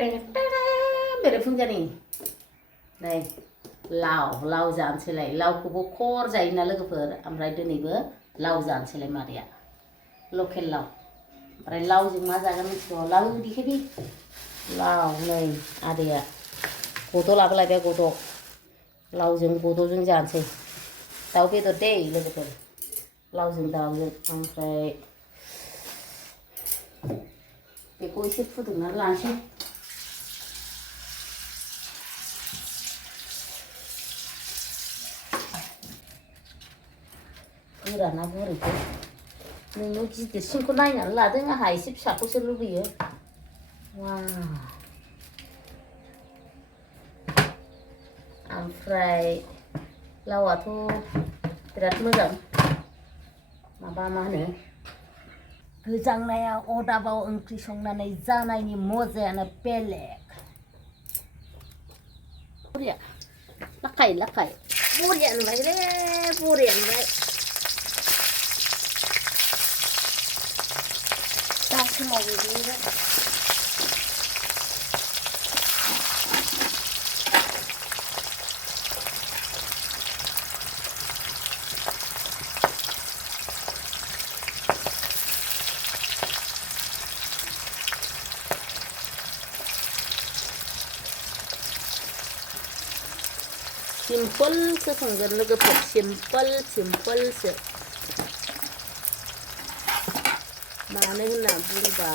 बेरेफुंजानि नै लाव जानोसैलाय लावखौबो खर जायोना लोगोफोर ओमफ्राय दिनैबो लाव जानोसैलाय मादैया लकेल लाव ओमफ्राय लावजों मा जागोन मिथिगौ लाव दिखेदि लाव नै आदैया गद' लाबोलायबाय गद' लावजों गद'जों जानोसै दाउ बेदर दै लोगोफोर लावजों दाउजों ओमफ्राय बेखौ एसे फुदुंनानै लानोसै गोराना गुरैखौ नोङो गिदिरसिनखौ नायनानै लादों आंहा एसे फिसाखौसो लुबैयो वा ओमफ्राय लावआथ' बिराद मोजां माबा मा होनो गोजांनाया अरदाबाव ओंख्रि संनानै जानायनि मजायानो बेलेग बरिया लाखाय बरिया नुबायलै बरिया नुबाय दा समाव बिदिनो सिम्पोलसो संगोन लोगोफोर सिम्पोलसो मानो होनना बुङोबा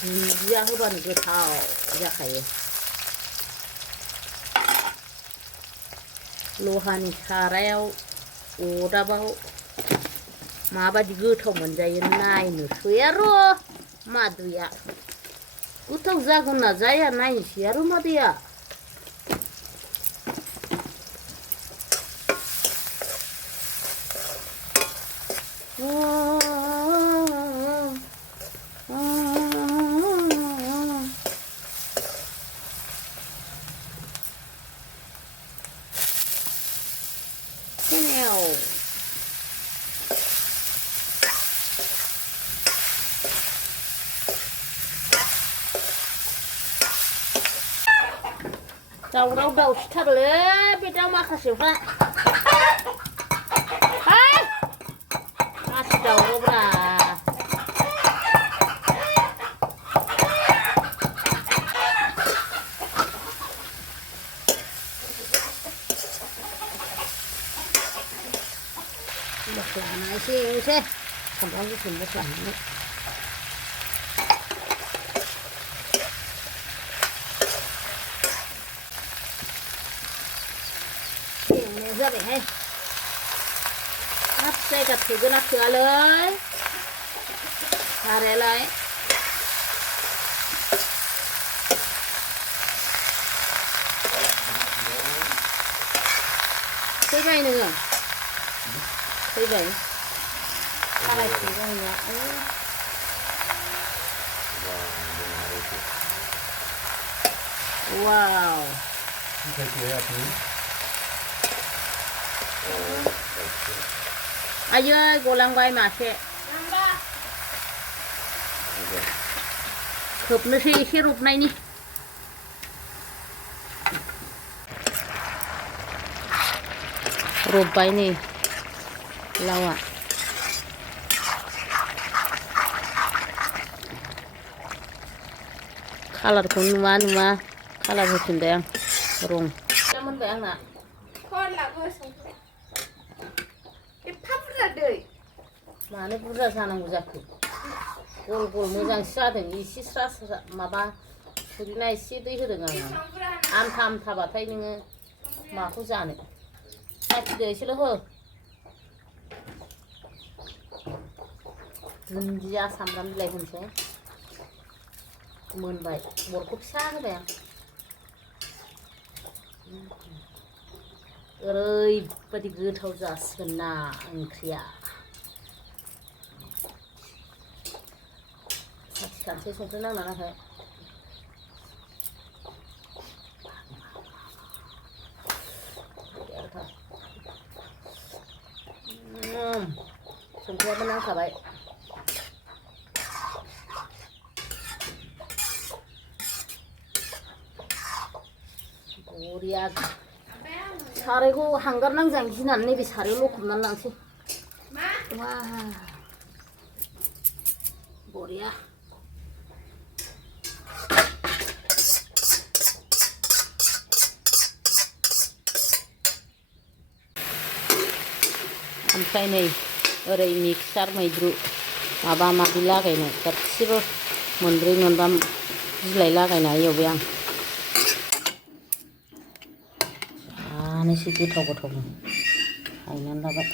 दुन्दिया होबानो गोथाव जाखायो लहानि सारायाव अरदाबाव माबादि गोथाव मोनजायो नायनोसै आरो मादैया गोथाव जागोन ना जाया नायनोसै आरो मादैया दावराव दावसिथारलै बे दाउ माखासेफ्रा मासि दावरावब्रा एसे सामब्राम गुफुर मस्ला होनानै जाबायहाय हाब जायगा थोगोना थोआलै सारायालाय फैबाय नोङो फैबाय सारायथिंजाय वाव आयै गलांबाय मासे खोबनोसै एसे रबनायनि रबबाय नै लावा कालारखौ नुवा कालार होफिनबाय आं रं मोनबाय आंना मानो बुरजा जानांगौ जाखो गल गल मोजांसो जादों एसे स्रा माबा खुरैना एसे दै होदों आङो आमथाबाथाय नोङो माखौ जानो साखिदो एसेल' हो दुन्दिया सामब्राम बिलाइ होनोसै मोनबाय बरखौ फिसा होबाय आं ओरैबादि गोथाव जासिगोन ना ओंख्रिया सानसे संख्रि नांना नाङाखै संख्रियाबो नांखाबाय बरिया सारायखौ हांगार नांजां गिनानै नैबे सारायाव लखबनानै लांसै वा बरिया ओमफ्राय नै ओरै मिक्सार मैद्रु माबा माबि लागायनाय गासिबो मोनब्रै मोनबा बिलाइ लागायना एवबाय आं जानोसै गोथाव गोथावनो हायनानै लाबाय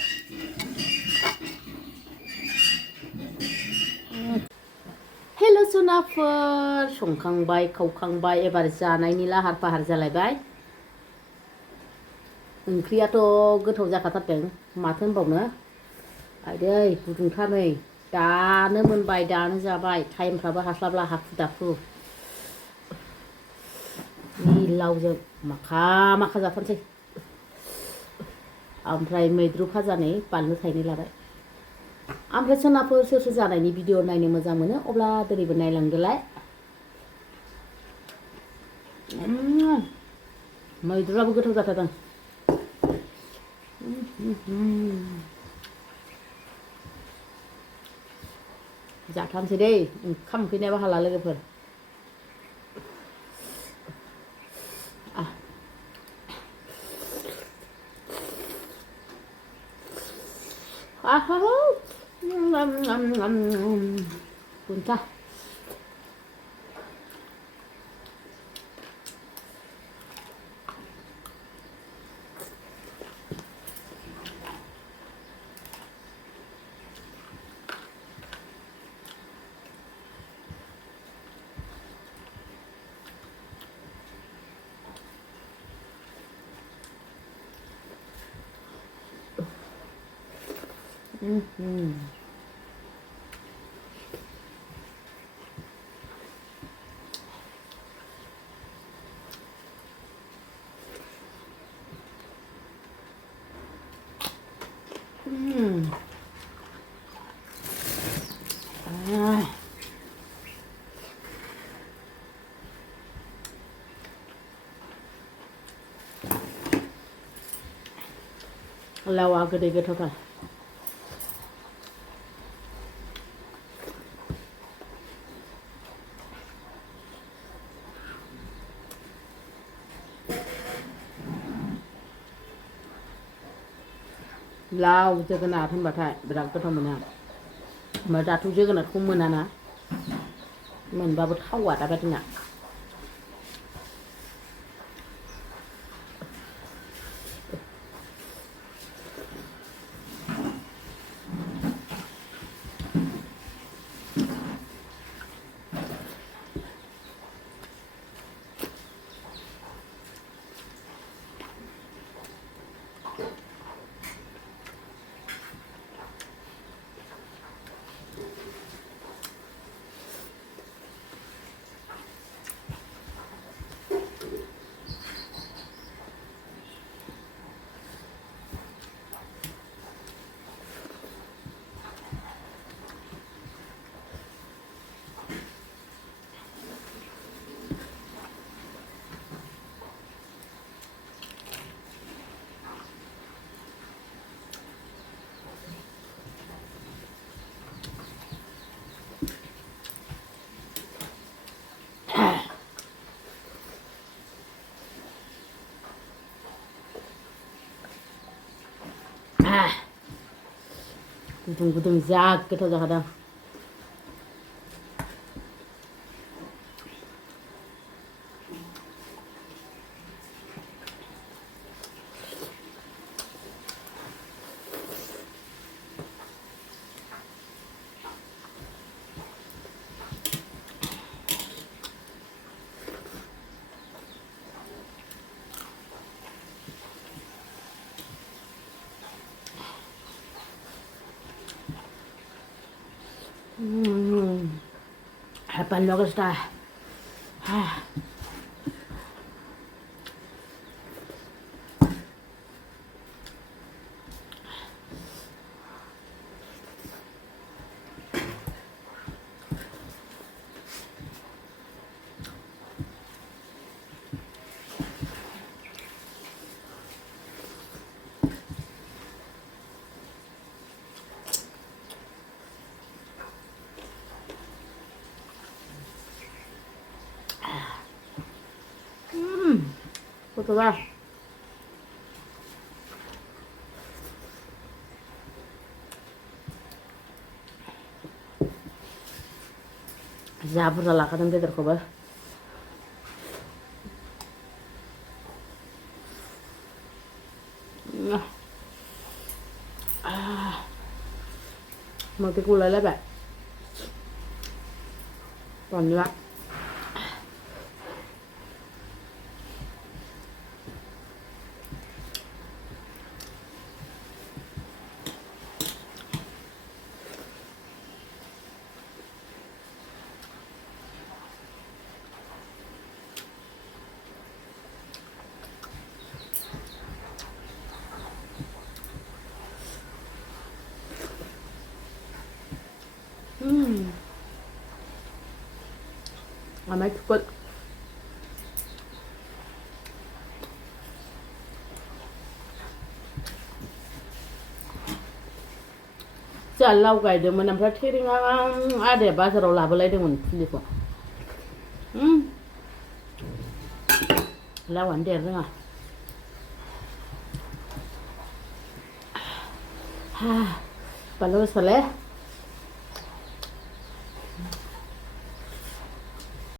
हेल' जुनाफोर संखांबाय खावखांबाय एबार जानायनि लाहार फाहार जालायबाय ओंख्रियाथ' गोथाव जाखाथारदों माथो होनबावनो आइदै गुदुंथार नै दानो मोनबाय दानो जाबाय टाइमफ्राबो हास्लाबला हाखु दाखु लावजों माखा माखा जाथारसै ओमफ्राय मैद्रु भाजा नै बानलु थाइनै लाबाय ओमफ्राय सोरनाफोर सोर सोर जानायनि भिडिअ नायनो मोजां मोनो अब्ला दिनैबो नायलांदोलाय मैद्रुआबो गोथाव जाथारदों जाथारनोसै दै ओंखाम उखैनायाबो हाला लोगोफोर गुनथा लावा गोदै गोथावथार लाव जोगोनार होनबाथाय बिराद गोथाव मोनो आं ओमफ्राय दाथ' जोगोनारखौ मोनाना मोनबाबो थावा दाबादिना गुदुं गुदुं जा गोथाव जाखादों Ballaga sta. 좋아. Zabur lah kan nanti terkobar. Mau kulay lah pak. Còn nữa. Amai cukup. Jangan lau gay deh, mana berat kiri ada bahasa rola boleh deh mun lipo. Lawan deh renga. Palu soleh.